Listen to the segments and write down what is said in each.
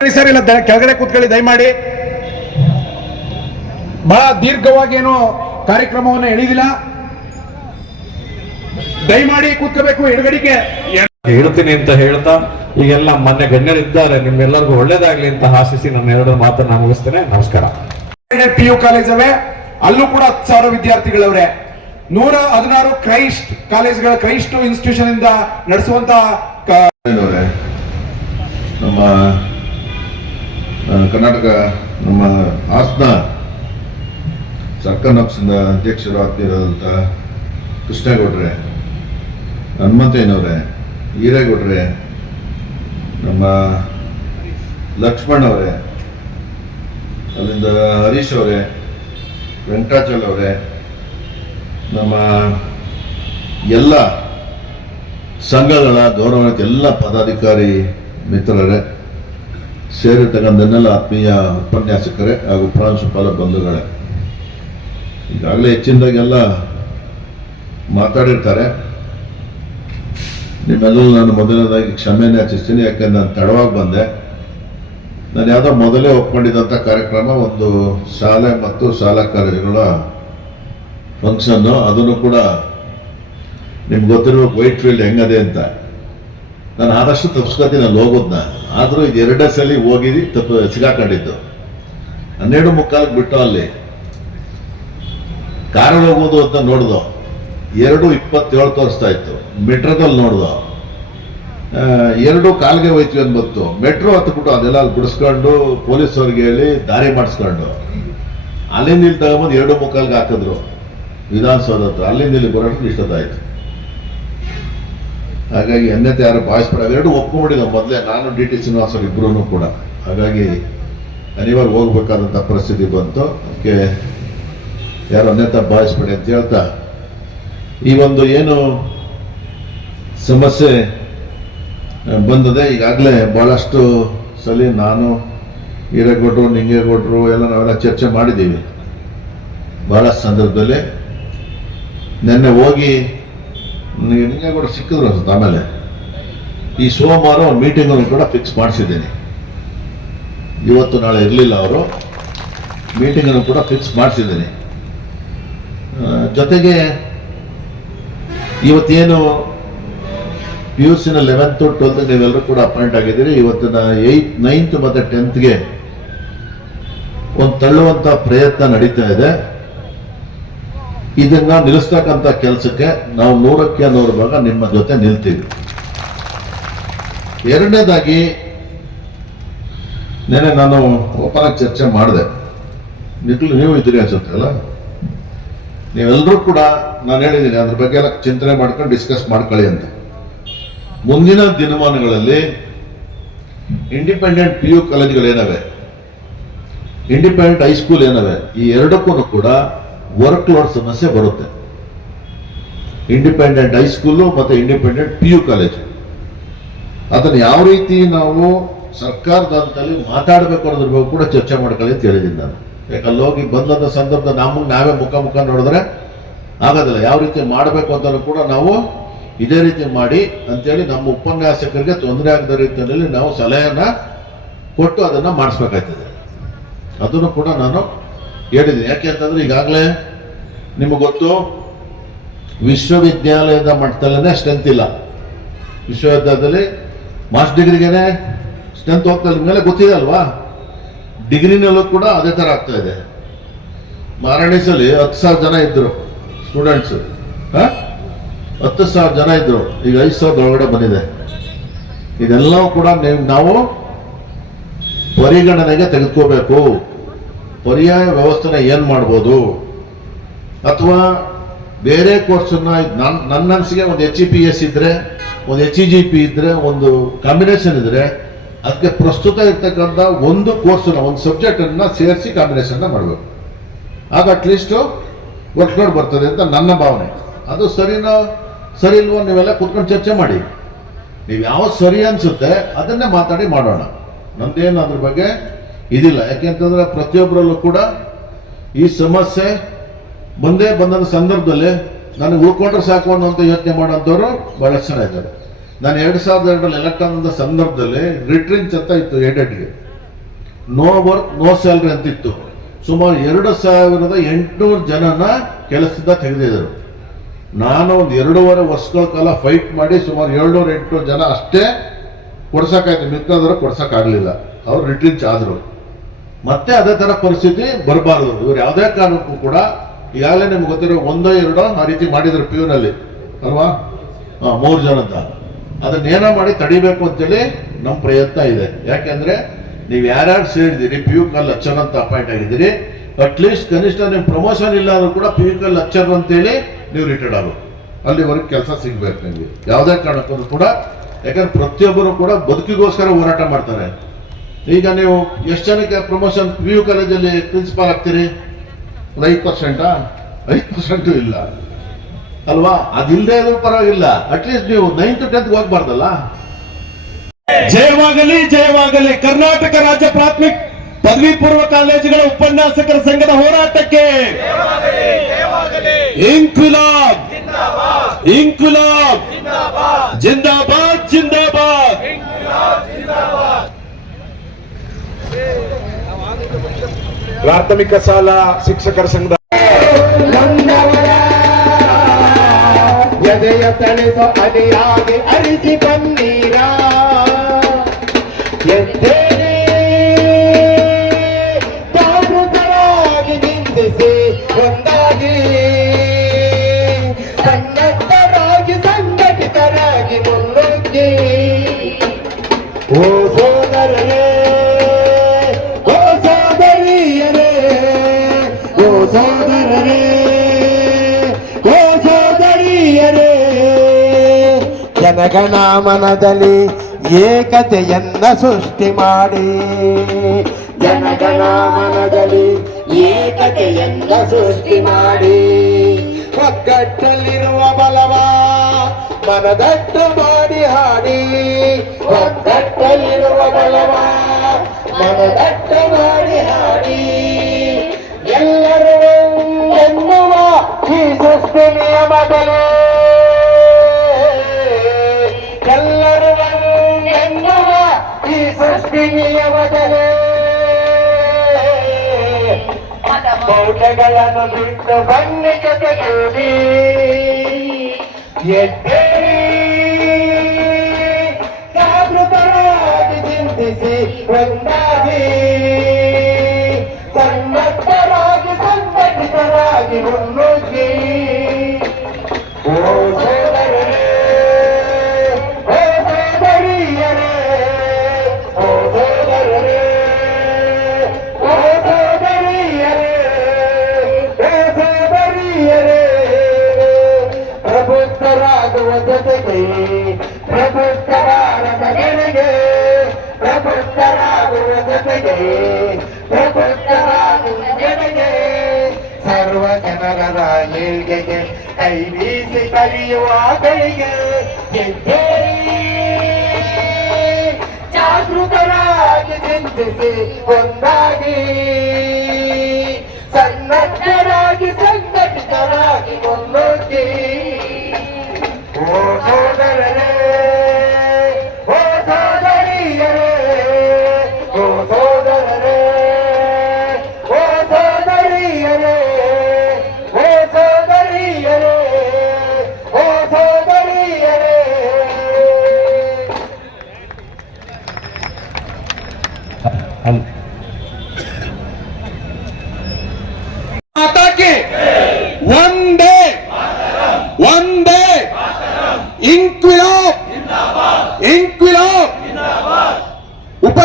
ಹೇಳಿ ಸರ್ ಇಲ್ಲ ಕೆಳಗಡೆ ಕೂತ್ಕೊಳ್ಳಿ ದಯಮಾಡಿ. ಬಹಳ ದೀರ್ಘವಾಗಿ ಏನು ಕಾರ್ಯಕ್ರಮವನ್ನು ಎಳಿದಿಲ್ಲ. ದಯಮಾಡಿ ಕೂತ್ಕೋಬೇಕು ಎಡಗಡಿಗೆ ಹೇಳ್ತೀನಿ ಅಂತ ಹೇಳ್ತಾ ಈಗೆಲ್ಲ ಮೊನ್ನೆ ಗಣ್ಯರಿದ್ದಾರೆ ನಿಮ್ಗೆಲ್ಲರಿಗೂ ಒಳ್ಳೇದಾಗ್ಲಿ ಅಂತ ಆಶಿಸಿ ನನ್ನ ಎರಡು ಮಾತನ್ನ ಮುಗಿಸ್ತೇನೆ. ನಮಸ್ಕಾರ. ಪಿ ಯು ಕಾಲೇಜ್ ಅವೇ ಅಲ್ಲೂ ಕೂಡ ಹತ್ತು ಸಾವಿರ ವಿದ್ಯಾರ್ಥಿಗಳವ್ರೆ. ನೂರ ಹದಿನಾರು ಕ್ರೈಸ್ಟ್ ಕಾಲೇಜ್ಗಳ ಕ್ರೈಸ್ಟ್ ಇನ್ಸ್ಟಿಟ್ಯೂಷನ್ ಇಂದ ನಡೆಸುವಂತ ನಮ್ಮ ಕರ್ನಾಟಕ ನಮ್ಮ ಹಾಸನ ಸರ್ಕಾರ ನಕ್ಸಿಂದ ಅಧ್ಯಕ್ಷರು ಆಗ್ತಿರೋದಂಥ ಕೃಷ್ಣೇಗೌಡ್ರೆ, ಹನುಮಂತಯ್ಯನವ್ರೆ, ಈರೇಗೌಡ್ರೆ, ನಮ್ಮ ಲಕ್ಷ್ಮಣ್ ಅವರೇ ಅಲ್ಲಿಂದ ಹರೀಶ್ ಅವರೇ, ವೆಂಕಟಾಚಲ್ ಅವರೇ, ನಮ್ಮ ಎಲ್ಲ ಸಂಘಗಳ, ಗೌರವಾನ್ವಿತ ಎಲ್ಲ ಪದಾಧಿಕಾರಿ ಮಿತ್ರರೇ. ಸೇರಿರ್ತಕ್ಕಂಥನ್ನೆಲ್ಲ ಆತ್ಮೀಯ ಉಪನ್ಯಾಸಕರೇ ಹಾಗೂ ಪ್ರಾಂಶುಪಾಲ ಬಂಧುಗಳೇ, ಈಗಾಗಲೇ ಹೆಚ್ಚಿನದಾಗೆಲ್ಲ ಮಾತಾಡಿರ್ತಾರೆ. ನಿಮ್ಮೆಲ್ಲರೂ ನಾನು ಮೊದಲನೇದಾಗಿ ಕ್ಷಮೆಯನ್ನು ಯಾಚಿಸ್ತೀನಿ, ಯಾಕೆಂದ್ರೆ ನಾನು ತಡವಾಗಿ ಬಂದೆ. ನಾನು ಯಾವುದೋ ಮೊದಲೇ ಒಪ್ಕೊಂಡಿದ್ದಂಥ ಕಾರ್ಯಕ್ರಮ, ಒಂದು ಶಾಲೆ ಮತ್ತು ಶಾಲಾ ಕಾಲೇಜುಗಳ ಫಂಕ್ಷನ್ನು ಅದನ್ನು ಕೂಡ ನಿಮ್ಗೆ ಗೊತ್ತಿರೋ ವೈಟ್ ಫೀಲ್ಡ್ ಹೆಂಗದೆ ಅಂತ. ನಾನು ಆದಷ್ಟು ತಪ್ಸ್ಕೊತೀನಿ ಅಲ್ಲಿ ಹೋಗೋದನ್ನ ಆದರೂ ಇದು ಎರಡೇ ಸಲ ಹೋಗಿದ್ದು ತಪ್ಪು ಸಿಗಾಕೊಂಡಿದ್ದು. ಹನ್ನೆರಡು ಮುಕ್ಕಾಲಕ್ಕೆ ಬಿಟ್ಟು ಅಲ್ಲಿ. ಕಾರಲ್ಲಿ ಹೋಗೋದು ಅಂತ ನೋಡ್ದು. ಎರಡು ಇಪ್ಪತ್ತೇಳು ತೋರಿಸ್ತಾ ಇತ್ತು. ಮೆಟ್ರೋದಲ್ಲಿ ನೋಡ್ದು. ಎರಡು ಕಾಲ್ಗೆ ಹೋಯ್ತೀವಿ ಅಂತ ಬಂತು ಮೆಟ್ರೋ ಹತ್ಬಿಟ್ಟು ಅದೆಲ್ಲ ಅಲ್ಲಿ ಬಿಡಿಸ್ಕೊಂಡು ಪೊಲೀಸವ್ರಿಗೆ ಹೇಳಿ ದಾರಿ ಮಾಡಿಸ್ಕೊಂಡು. ಅಲ್ಲಿಂದ ಇಲ್ಲಿ ತಗೊಂಬಂದು ಎರಡು ಮುಕ್ಕಾಲ್ಗೆ ಹಾಕಿದ್ರು. ವಿಧಾನಸೌಧ ಹತ್ರ. ಅಲ್ಲಿಂದ ಇಲ್ಲಿ ಬರೋಷ್ಟು ಇಷ್ಟದಾಯ್ತು ಹಾಗಾಗಿ ಅನ್ಯತೆ ಯಾರು ಭಾವಿಸ್ಬೇಡ ಎರಡು ಒಪ್ಕೊಂಡಿದ್ದ ಮೊದಲೇ. ನಾನು ಡಿ ಟಿ ಶ್ರೀನಿವಾಸ್ ಅವ್ರು ಇಬ್ಬರೂ ಕೂಡ. ಹಾಗಾಗಿ ಅನಿವಾರ್ಯ ಹೋಗ್ಬೇಕಾದಂಥ ಪರಿಸ್ಥಿತಿ ಬಂತು. ಅದಕ್ಕೆ ಯಾರು ಅನ್ಯತೆ ಭಾವಿಸ್ಬೇಡಿ ಅಂತ ಹೇಳ್ತಾ, ಈ ಒಂದು ಏನು ಸಮಸ್ಯೆ ಬಂದದೆ ಬಂದಿದೆ. ಈಗಾಗಲೇ ಭಾಳಷ್ಟು ಸಲ ನಾನು ಹಿರೇಗೌಡರು, ನಿಂಗೇಗೌಡರು ಎಲ್ಲ ನಾವೆಲ್ಲ ಚರ್ಚೆ ಮಾಡಿದ್ದೀವಿ. ಭಾಳ ಸಂದರ್ಭದಲ್ಲಿ. ನಿನ್ನೆ ಹೋಗಿ ಕೂಡ ಸಿಕ್ಕಿದ್ರು ಅನ್ಸುತ್ತೆ. ಆಮೇಲೆ ಈ ಸೋಮವಾರ ಒಂದು ಮೀಟಿಂಗನ್ನು ಕೂಡ ಫಿಕ್ಸ್ ಮಾಡಿಸಿದ್ದೀನಿ. ಇವತ್ತು ನಾಳೆ ಇರಲಿಲ್ಲ ಅವರು. ಮೀಟಿಂಗನ್ನು ಕೂಡ ಫಿಕ್ಸ್ ಮಾಡಿಸಿದ್ದೀನಿ. ಜೊತೆಗೆ ಇವತ್ತೇನು ಪಿ ಯು ಸಿನ ಲೆವೆಂತು ಟ್ವೆಲ್ತ್ ನೀವೆಲ್ಲರೂ ಕೂಡ ಅಪಾಯಿಂಟ್ ಆಗಿದ್ದೀರಿ. ಇವತ್ತಿನ ಏಯ್ತ್ ನೈನ್ತ್ ಮತ್ತು ಟೆಂತ್ಗೆ ಒಂದು ತಳ್ಳುವಂಥ ಪ್ರಯತ್ನ ನಡೀತಾ ಇದೆ. ಇದನ್ನ ನಿಲ್ಲಿಸ್ತಕ್ಕಂಥ ಕೆಲಸಕ್ಕೆ ನಾವು ನೂರಕ್ಕೆ ನೂರು ಭಾಗ ನಿಮ್ಮ ಜೊತೆ ನಿಲ್ತೀವಿ. ಎರಡನೇದಾಗಿ ನೆನೆ ನಾನು ಓಪನ್ ಚರ್ಚೆ ಮಾಡಿದೆ. ನಿಖಿಲ್, ನೀವು ಇದ್ದೀರಿ ಅನ್ಸುತ್ತೆ, ಅಲ್ಲ? ನೀವೆಲ್ಲರೂ ಕೂಡ ನಾನು ಹೇಳಿದ್ದೀನಿ, ಅದ್ರ ಬಗ್ಗೆ ಎಲ್ಲ ಚಿಂತನೆ ಮಾಡ್ಕೊಂಡು ಡಿಸ್ಕಸ್ ಮಾಡ್ಕೊಳ್ಳಿ ಅಂತ. ಮುಂದಿನ ದಿನಮಾನಗಳಲ್ಲಿ ಇಂಡಿಪೆಂಡೆಂಟ್ ಪಿ ಯು ಕಾಲೇಜ್ಗಳೇನವೆ? ಇಂಡಿಪೆಂಡೆಂಟ್ ಹೈಸ್ಕೂಲ್ ಏನವೆ? ಈ ಎರಡಕ್ಕೂ ಕೂಡ ವರ್ಕ್ ಲೋಡ್ ಸಮಸ್ಯೆ ಬರುತ್ತೆ. ಇಂಡಿಪೆಂಡೆಂಟ್ ಹೈಸ್ಕೂಲು ಮತ್ತು ಇಂಡಿಪೆಂಡೆಂಟ್ ಪಿ ಯು ಕಾಲೇಜು ಅದನ್ನು ಯಾವ ರೀತಿ ನಾವು ಸರ್ಕಾರದ ಹಂತದಲ್ಲಿ ಮಾತಾಡಬೇಕು ಅನ್ನೋದ್ರ ಬಗ್ಗೆ ಕೂಡ ಚರ್ಚೆ ಮಾಡ್ಕೊಳ್ಳಿ ಅಂತ ಹೇಳಿದ್ದೀನಿ ನಾನು. ಯಾಕೆ ಹೋಗಿ ಬಂದಂಥ ಸಂದರ್ಭ ನಮಗೆ ನಾವೇ ಮುಖ ಮುಖ ನೋಡಿದ್ರೆ ಆಗೋದಿಲ್ಲ. ಯಾವ ರೀತಿ ಮಾಡಬೇಕು ಅಂತಲೂ ಕೂಡ ನಾವು ಇದೇ ರೀತಿ ಮಾಡಿ ಅಂತೇಳಿ ನಮ್ಮ ಉಪನ್ಯಾಸಕರಿಗೆ ತೊಂದರೆ ಆಗದ ರೀತಿಯಲ್ಲಿ ನಾವು ಸಲಹೆಯನ್ನ ಕೊಟ್ಟು ಅದನ್ನು ಮಾಡಿಸ್ಬೇಕಾಯ್ತದೆ ಅದನ್ನು ಕೂಡ ನಾನು ಹೇಳಿದ್ದೀನಿ. ಯಾಕೆ ಅಂತಂದ್ರೆ ಈಗಾಗಲೇ ನಿಮಗೆ ಗೊತ್ತು? ವಿಶ್ವವಿದ್ಯಾಲಯದ ಮಟ್ಟದಲ್ಲೇ ಸ್ಟ್ರೆಂತ್ ಇಲ್ಲ. ವಿಶ್ವವಿದ್ಯಾಲಯದಲ್ಲಿ ಮಾಸ್ಟರ್ ಡಿಗ್ರಿಗೇನೆ ಸ್ಟ್ರೆಂತ್ ಹೋಗ್ತಾ ಗೊತ್ತಿದೆ ಅಲ್ವಾ? ಡಿಗ್ರಿನಲ್ಲೂ ಕೂಡ ಅದೇ ಥರ ಆಗ್ತಾ ಇದೆ. ಮಾರಾಣಿಸಲ್ಲಿ ಹತ್ತು ಸಾವಿರ ಜನ ಇದ್ದರು ಸ್ಟೂಡೆಂಟ್ಸ್ ಹತ್ತು ಸಾವಿರ ಜನ ಇದ್ದರು ಈಗ ಐದು ಸಾವಿರದ ಒಳಗಡೆ ಬಂದಿದೆ. ಇದೆಲ್ಲವೂ ಕೂಡ ನಾವು ಪರಿಗಣನೆಗೆ ತೆಗೆದುಕೋಬೇಕು. ಪರ್ಯಾಯ ವ್ಯವಸ್ಥೆನ ಏನು ಮಾಡ್ಬೋದು? ಅಥವಾ ಬೇರೆ ಕೋರ್ಸನ್ನ ನನ್ನ ನನ್ನ ಅನಿಸಿಕೆ ಒಂದು ಎಚ್ ಇ ಪಿ ಎಸ್ ಇದ್ದರೆ ಒಂದು ಎಚ್ ಇ ಜಿ ಪಿ ಇದ್ದರೆ ಒಂದು ಕಾಂಬಿನೇಷನ್ ಇದ್ದರೆ ಅದಕ್ಕೆ ಪ್ರಸ್ತುತ ಇರ್ತಕ್ಕಂಥ ಒಂದು ಕೋರ್ಸನ್ನು, ಒಂದು ಸಬ್ಜೆಕ್ಟನ್ನು ಸೇರಿಸಿ ಕಾಂಬಿನೇಷನ್ನ ಮಾಡಬೇಕು. ಆಗ ಅಟ್ಲೀಸ್ಟು ವರ್ಕ್ಲೋಡ್ ಬರ್ತದೆ ಅಂತ ನನ್ನ ಭಾವನೆ. ಅದು ಸರಿನೋ ಸರಿ ಇಲ್ವೋ ನೀವೆಲ್ಲ ಕೂತ್ಕೊಂಡು ಚರ್ಚೆ ಮಾಡಿ. ನೀವು ಯಾವ ಸರಿ ಅನ್ಸುತ್ತೆ, ಅದನ್ನೇ ಮಾತಾಡಿ ಮಾಡೋಣ. ನಂದೇನು ಅದ್ರ ಬಗ್ಗೆ ಇದಿಲ್ಲ. ಯಾಕೆಂತಂದ್ರೆ ಪ್ರತಿಯೊಬ್ಬರಲ್ಲೂ ಕೂಡ ಈ ಸಮಸ್ಯೆ ಬಂದೇ ಬಂದ ಸಂದರ್ಭದಲ್ಲಿ ನನಗೆ ಉಳ್ಕೊಂಡ್ರೆ ಸಾಕು ಅನ್ನೋಂಥ ಯೋಚನೆ ಮಾಡೋಂಥವ್ರು ಬಹಳಷ್ಟು ಜನ ಇದ್ದಾರೆ. ನಾನು ಎರಡು ಸಾವಿರದ ಎರಡರಲ್ಲಿ ಎಲೆಕ್ಟ್ ಆದಂಥ ಸಂದರ್ಭದಲ್ಲಿ ರಿಟ್ರಿಂಚ್ ಅಂತ ಇತ್ತು ಏಡೆಡ್ಗೆ ನೋ ವರ್ಕ್ ನೋ ಸ್ಯಾಲ್ರಿ ಅಂತಿತ್ತು. ಸುಮಾರು ಎರಡು ಸಾವಿರದ ಎಂಟುನೂರು ಜನನ ಕೆಲಸದಿಂದ ತೆಗೆದಿದ್ದರು. ನಾನು ಒಂದು ಎರಡೂವರೆ ವರ್ಷಗಳ ಕಾಲ ಫೈಟ್ ಮಾಡಿ ಸುಮಾರು ಏಳ್ನೂರ, ಎಂಟುನೂರು ಜನ ಅಷ್ಟೇ ಕೊಡ್ಸೋಕ್ಕಾಯ್ತು. ಮಿಕ್ಕದವರು ಕೊಡ್ಸಕ್ಕಾಗಲಿಲ್ಲ. ಅವ್ರು ರಿಟ್ರಿಂಚ್ ಆದರು. ಮತ್ತೆ ಅದೇ ಥರ ಪರಿಸ್ಥಿತಿ ಬರಬಾರ್ದು. ಇವ್ರು ಯಾವುದೇ ಕಾರಣಕ್ಕೂ ಕೂಡ ಈಗಾಗಲೇ ನಿಮ್ಗೆ ಗೊತ್ತಿರೋ ಒಂದೋ ಎರಡೋ ಆ ರೀತಿ ಮಾಡಿದ್ರು ಪ್ಯೂನಲ್ಲಿ, ಅಲ್ವಾ? ಹಾಂ ಮೂರು ಅಂತ. ಅದನ್ನೇನೋ ಮಾಡಿ ತಡಿಬೇಕು ಅಂತೇಳಿ ನಮ್ಮ ಪ್ರಯತ್ನ ಇದೆ. ಯಾಕೆಂದ್ರೆ ನೀವು ಯಾರ್ಯಾರು ಸೇರಿದ್ದೀರಿ ಪಿ ಯು ಕಲ್ ಅಚ್ಚರ್ ಅಂತ ಅಪಾಯಿಂಟ್ ಆಗಿದ್ದೀರಿ ಅಟ್ಲೀಸ್ಟ್ ಕನಿಷ್ಠ ನಿಮ್ಮ ಪ್ರಮೋಷನ್ ಇಲ್ಲ ಅಂದ್ರೂ ಕೂಡ ಪಿ ಯು ಕಲ್ ಅಚ್ಚರ್ ಅಂತೇಳಿ ನೀವು ರಿಟೈರ್ಡ್ ಆಗೋದು ಅಲ್ಲಿವರೆಗೆ ಕೆಲಸ ಸಿಗ್ಬೇಕು ನಿಮಗೆ. ಯಾವುದೇ ಕಾರಣಕ್ಕೂ ಕೂಡ. ಯಾಕಂದ್ರೆ ಪ್ರತಿಯೊಬ್ಬರು ಕೂಡ ಬದುಕಿಗೋಸ್ಕರ ಹೋರಾಟ ಮಾಡ್ತಾರೆ. ಈಗ ನೀವು ಎಷ್ಟು ಜನಕ್ಕೆ ಪ್ರಮೋಷನ್ ಪಿ ಯು ಕಾಲೇಜಲ್ಲಿ ಪ್ರಿನ್ಸಿಪಾಲ್ ಆಗ್ತೀರಿ? ಒಂದು ಐದು ಪರ್ಸೆಂಟಾ? ಐದು ಪರ್ಸೆಂಟು ಇಲ್ಲ. ಅಲ್ವಾ? ಅದಿಲ್ಲದೆ ಇದ್ರೂ ಪರವಾಗಿಲ್ಲ. ಅಟ್ಲೀಸ್ಟ್ ನೀವು ನೈನ್ತ್ ಟೆಂತ್ ಹೋಗ್ಬಾರ್ದಲ್ಲ. ಜಯವಾಗಲಿ ಜಯವಾಗಲಿ. ಕರ್ನಾಟಕ ರಾಜ್ಯ ಪ್ರಾಥಮಿಕ ಪದವಿ ಪೂರ್ವ ಕಾಲೇಜುಗಳ ಉಪನ್ಯಾಸಕರ ಸಂಘದ ಹೋರಾಟಕ್ಕೆ ಇಂಕುಲಾಬ್ ಇಂಕುಲಾಬ್ ಜಿಂದಾಬಾದ್. ಜಿಂದಾಬಾದ್. ಪ್ರಾಥಮಿಕ ಸಾಲ ಶಿಕ್ಷಕರ ಸಂಘದ ಎದೆಯ ತಳೆದು ಅಲೆಯಾಗಿ ಅರಿಸಿ ಬನ್ನೀರ? ಎದ್ದೇಳಿ ಜಾಗೃತರಾಗಿ ನಿಂದಿಸಿ ಒಂದಾಗಿ. ಸನ್ನದ್ಧರಾಗಿ ಸಂಘಟಿತರಾಗಿ ಮುನ್ನುಗ್ಗಿ. ಓ ಜನಗಣ ಮನದಲ್ಲಿ ಏಕತೆಯನ್ನ ಸೃಷ್ಟಿ ಮಾಡಿ. ಜನಗಣ ಮನದಲ್ಲಿ ಏಕತೆಯನ್ನ ಸೃಷ್ಟಿ ಮಾಡಿ. ಒಗ್ಗಟ್ಟಲ್ಲಿರುವ ಬಲವ ಮನದಟ್ಟ ಮಾಡಿ ಹಾಡಿ. ಒಗ್ಗಟ್ಟಲ್ಲಿರುವ ಬಲವ ಮನದಟ್ಟ ಮಾಡಿ ಹಾಡಿ. ಎಲ್ಲರೂ ಎನ್ನುವ ಈ ಸೃಷ್ಟಿ ನಿಯಮಗಳೇ ಮೌಲ್ಯಗಳನ್ನು ಬಿಟ್ಟು ಬನ್ನಿ ಜೊತೆಗೂಡಿ ಎದ್ದೇಳಿ ಜಾಗೃತರಾಗಿ ಚಿಂತಿಸಿ ಒಂದಾಗಿ ಸನ್ನದ್ಧರಾಗಿ ಸಂಘಟಿತರಾಗಿ ಮುನ್ನುಗ್ಗಿ ಸರ್ವ ಜನರ ಏಳ್ಗೆಗೆ ಕೈ ಬೀಸಿ ಕಲಿಯುವ ಗಳಿಗೆ ಜಾಗೃತರಾಗಿ ಚಿಂತಿಸಿ ಒಂದಾಗಿ.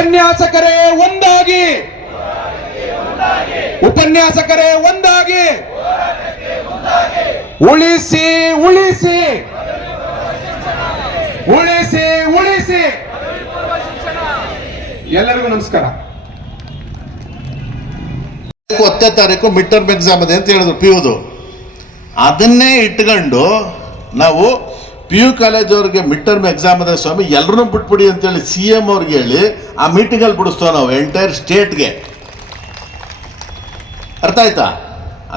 ಉಪನ್ಯಾಸಕರೇ ಒಂದಾಗಿ. ಉಪನ್ಯಾಸಕರೇ ಒಂದಾಗಿ. ಉಳಿಸಿ ಉಳಿಸಿ. ಉಳಿಸಿ ಉಳಿಸಿ. ಎಲ್ಲರಿಗೂ ನಮಸ್ಕಾರ. ಹತ್ತನೇ ತಾರೀಕು ಮಿಡ್ ಟರ್ಮ್ ಎಕ್ಸಾಮ್ ಇದೆ ಅಂತ ಹೇಳಿದ್ರು ಪಿ ಯುದು ಅದನ್ನೇ ಇಟ್ಕೊಂಡು ನಾವು ಪಿ ಯು ಕಾಲೇಜ್ ಅವ್ರಿಗೆ ಮಿಡ್ ಟರ್ಮ್ ಎಕ್ಸಾಮ್ ಇದೆ ಸ್ವಾಮಿ ಎಲ್ಲರೂ ಬಿಟ್ಬಿಡಿ ಅಂತೇಳಿ ಸಿ ಎಂ ಅವ್ರಿಗೆ ಹೇಳಿ ಆ ಮೀಟಿಂಗಲ್ಲಿ ಬಿಡಿಸ್ತೇವೆ ನಾವು ಎಂಟೈರ್ ಸ್ಟೇಟ್ಗೆ ಅರ್ಥ ಆಯ್ತಾ?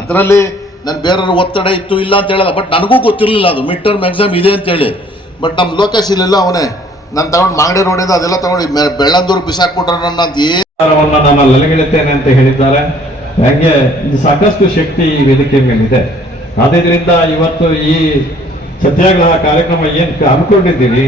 ಅದರಲ್ಲಿ ನಾನು ಬೇರೆಯವ್ರ ಒತ್ತಡ ಇತ್ತು, ಇಲ್ಲ ಅಂತ ಹೇಳಲ್ಲ ಬಟ್ ನನಗೂ ಗೊತ್ತಿರಲಿಲ್ಲ ಅದು ಮಿಡ್ ಟರ್ಮ್ ಎಕ್ಸಾಮ್ ಇದೆ ಅಂತೇಳಿ ಬಟ್ ನಮ್ಮ ಲೋಕೇಶ್ ಇಲ್ಲೆಲ್ಲ ಅವನೇ. ನಾನು ತಗೊಂಡು ಮಾಗಡಿ ರೋಡಿಂದ ಅದೆಲ್ಲ ತಗೊಂಡು ಬೆಳ್ಳಂದೂರು ಬಿಸಾಕ್ಬಿಟ್ರೆ ನನ್ನ ಅಂತ ನಾನು ಅಲ್ಲಿಗೆಳುತ್ತೇನೆ ಅಂತ ಹೇಳಿದ್ದಾರೆ. ಹಂಗೆ ಸಾಕಷ್ಟು ಶಕ್ತಿ ಈ ವೇದಿಕೆ ಮೇಲಿದೆ. ಆದ್ದರಿಂದ ಇವತ್ತು ಈ ಸತ್ಯಾಗ್ರಹ ಕಾರ್ಯಕ್ರಮ ಏನ್ ಹಮ್ಮಿಕೊಂಡಿದ್ದೀರಿ